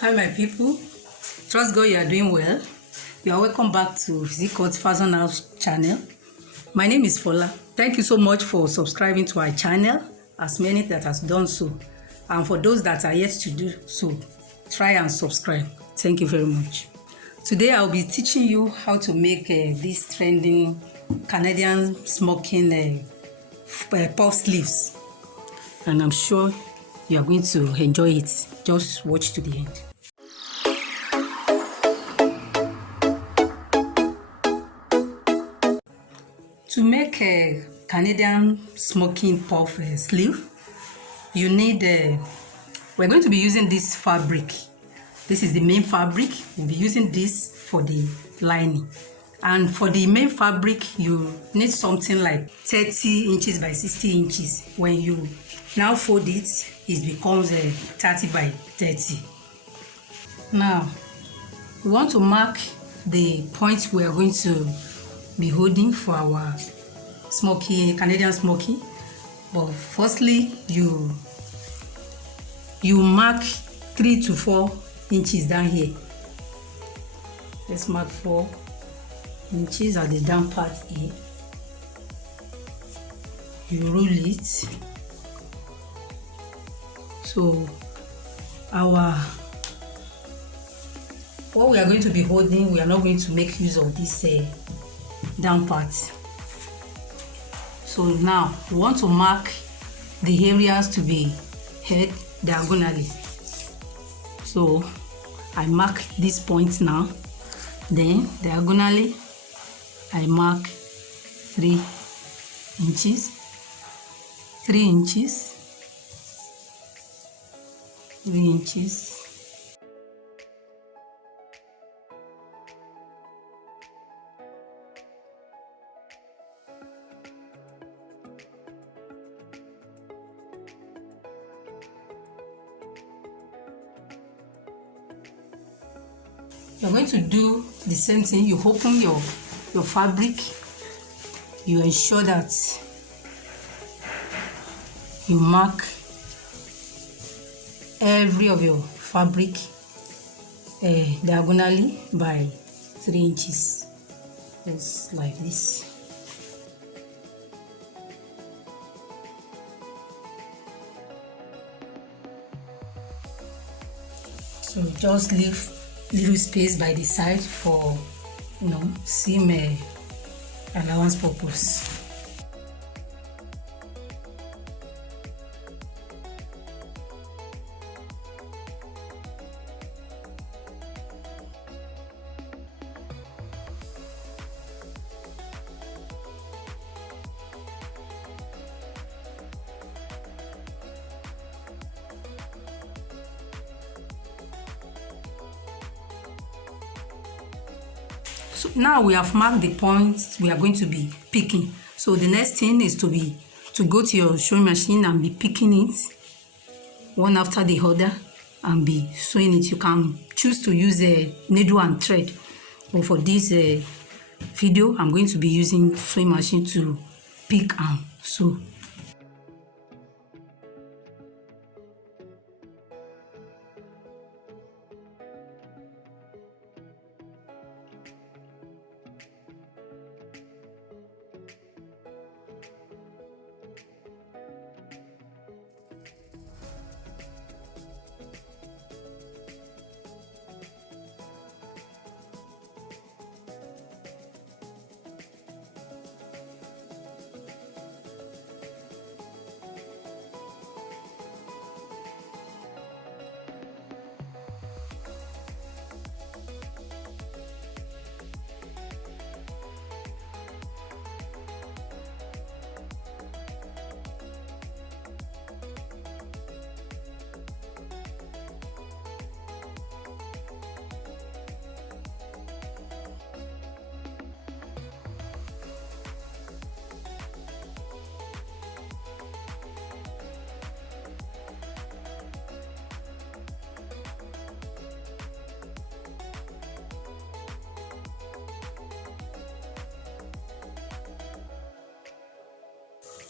Hi my people, trust God you are doing well. You are welcome back to Physique Fashion House channel. My name is Fola. Thank you so much for subscribing to our channel, as many that has done so. And for those that are yet to do so, try and subscribe. Thank you very much. Today I'll be teaching you how to make this trending Canadian Smocking puff sleeves. And I'm sure you are going to enjoy it. Just watch to the end. To make a Canadian Smocking puff sleeve, you need, we're going to be using this fabric. This is the main fabric. We'll be using this for the lining. And for the main fabric, you need something like 30 inches by 60 inches. When you now fold it, it becomes 30 by 30. Now, we want to mark the point we are going to be holding for our Canadian Smocking. But firstly, you mark 3 to 4 inches down here. Let's mark 4 inches at the down part here. You roll it. So what we are going to be holding, we are not going to make use of this down part. So now we want to mark the areas to be held diagonally. So I mark this point now, then diagonally I mark 3 inches, 3 inches, 3 inches. You're going to do the same thing. You open your fabric. You ensure that you mark every of your fabric diagonally by 3 inches. Just like this. So just leave little space by the side for seam allowance purpose. So now we have marked the points we are going to be picking. So the next thing is to go to your sewing machine and be picking it one after the other and be sewing it. You can choose to use a needle and thread. But for this video, I'm going to be using sewing machine to pick and sew.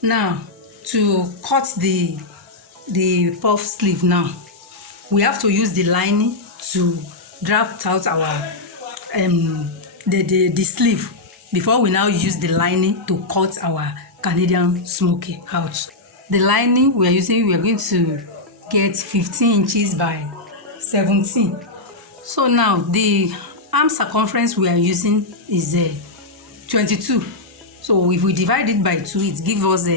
Now to cut the puff sleeve now, we have to use the lining to draft out our the sleeve before we now use the lining to cut our Canadian smoking out. The lining we are going to get 15 inches by 17. So now the arm circumference we are using is 22. So if we divide it by 2, it gives us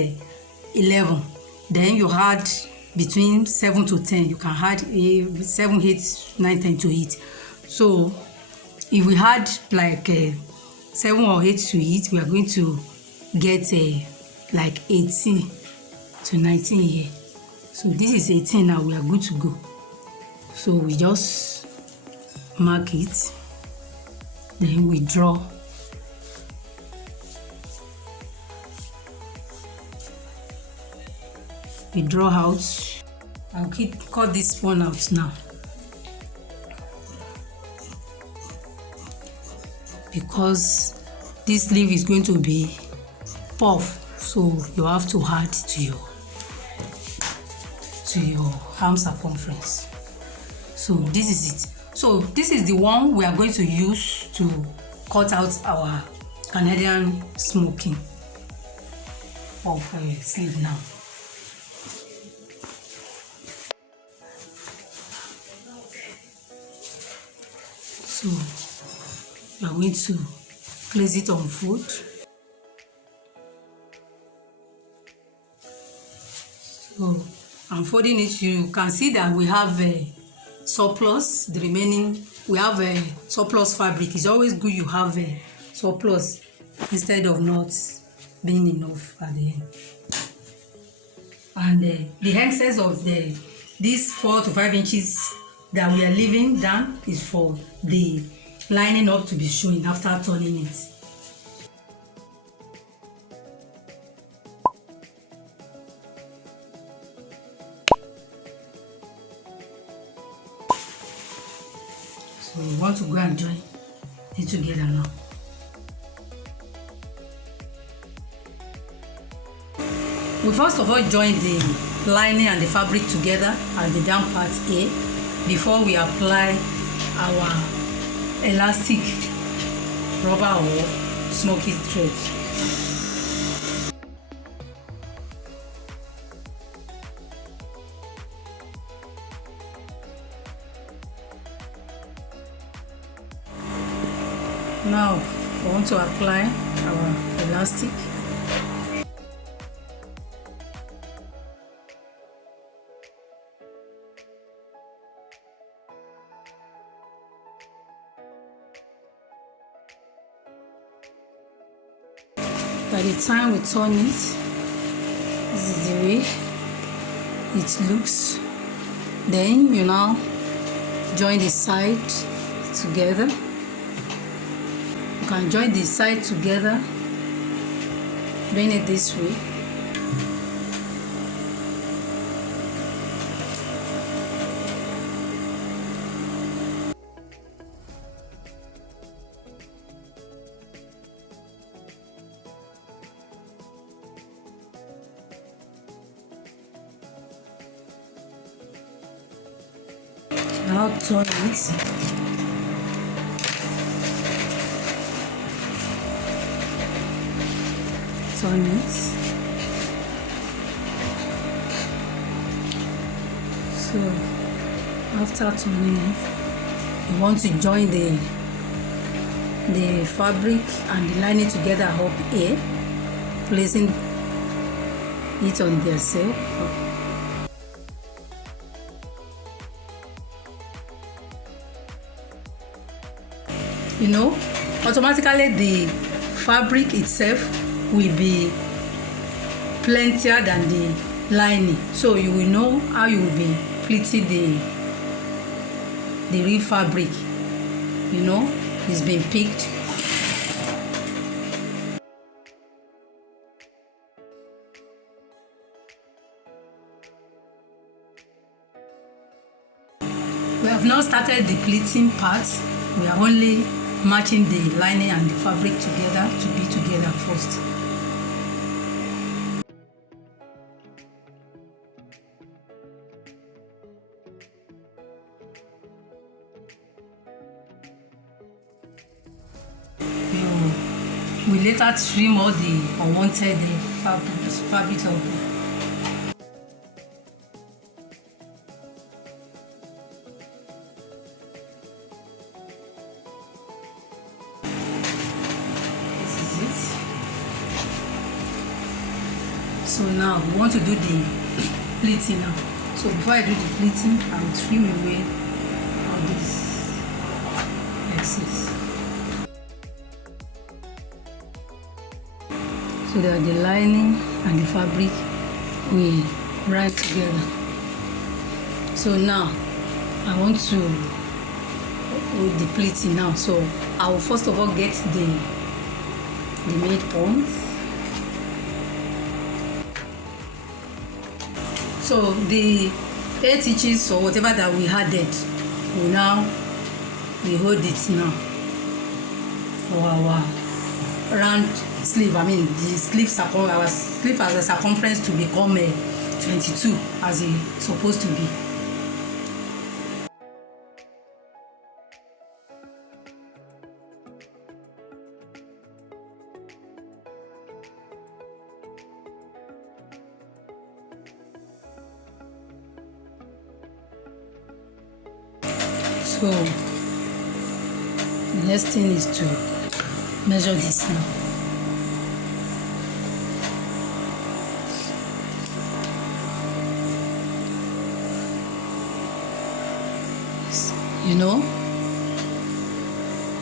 11. Then you add between 7 to 10. You can add 7, 8, 9, 10 to it. So if we add like 7 or 8 to it, we are going to get like 18 to 19 here. So this is 18 now, we are good to go. So we just mark it, then we draw. We draw out. I'll cut this one out now, because this sleeve is going to be puff, so you have to add to your arm circumference. So this is it. So this is the one we are going to use to cut out our Canadian smoking puff sleeve now. So we are going to place it on fold. So I'm folding it. You can see that we have a surplus. The remaining, we have a surplus fabric. It's always good you have a surplus instead of not being enough at the end. And the excess of these 4 to 5 inches that we are leaving down is for the lining up to be showing after turning it. So we want to go and join it together now. We first of all join the lining and the fabric together at the down part A before we apply our elastic rubber or smoky thread. Now we want to apply our elastic. By the time we turn it, this is the way it looks. Then you now join the side together. You can join the side together, bring it this way. Now turn it. Turn it. So after turning it, you want to join the fabric and the lining together up here, placing it on their self. You know, automatically the fabric itself will be plentier than the lining, so you will know how you will be pleating the real fabric. You know, it's been picked. We have not started the pleating part. We are only matching the lining and the fabric together to be together first. we later trim all the unwanted fabric out. This is it. So now we want to do the pleating now. So before I do the pleating, I will trim away all this excess. So that the lining and the fabric will ride together. So now I want to do the pleating now. So I will first of all get the mid point. So the 8 inches or whatever that we added, we hold it now for our round sleeve. I mean the sleeve our sleeve has a circumference to become 22 as it's supposed to be. So the next thing is to measure this now. You know,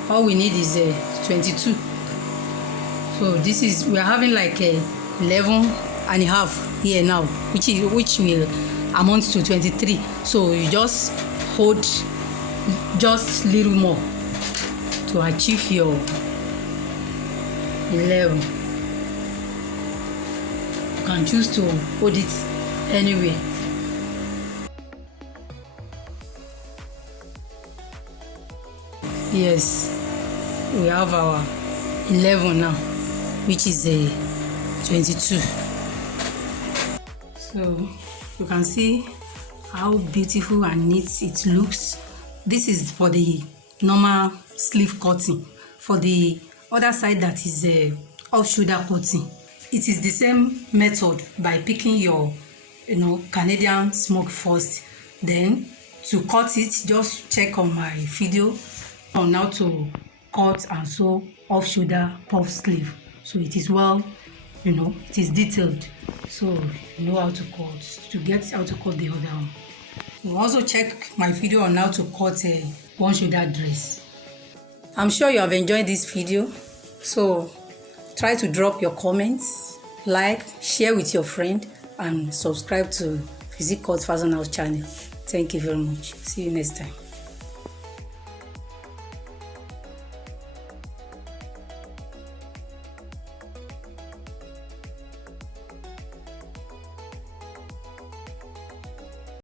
all we need is 22. So this is, we are having like 11.5 here now, which will amount to 23. So you just hold just little more to achieve your 11. You can choose to hold it anyway. Yes, we have our 11 now, which is a 22. So you can see how beautiful and neat it looks. This is for the normal sleeve cutting. For the other side, that is off shoulder cutting, it is the same method by picking your Canadian smoke first. Then to cut it, just check on my video on how to cut and sew off shoulder puff sleeve. So it is well, it is detailed, so you know how to cut, to get how to cut the other one. You also check my video on how to cut a one shoulder dress. I'm sure you have enjoyed this video, so try to drop your comments, like, share with your friend, and subscribe to Physique Fashion House channel. Thank you very much. See you next time.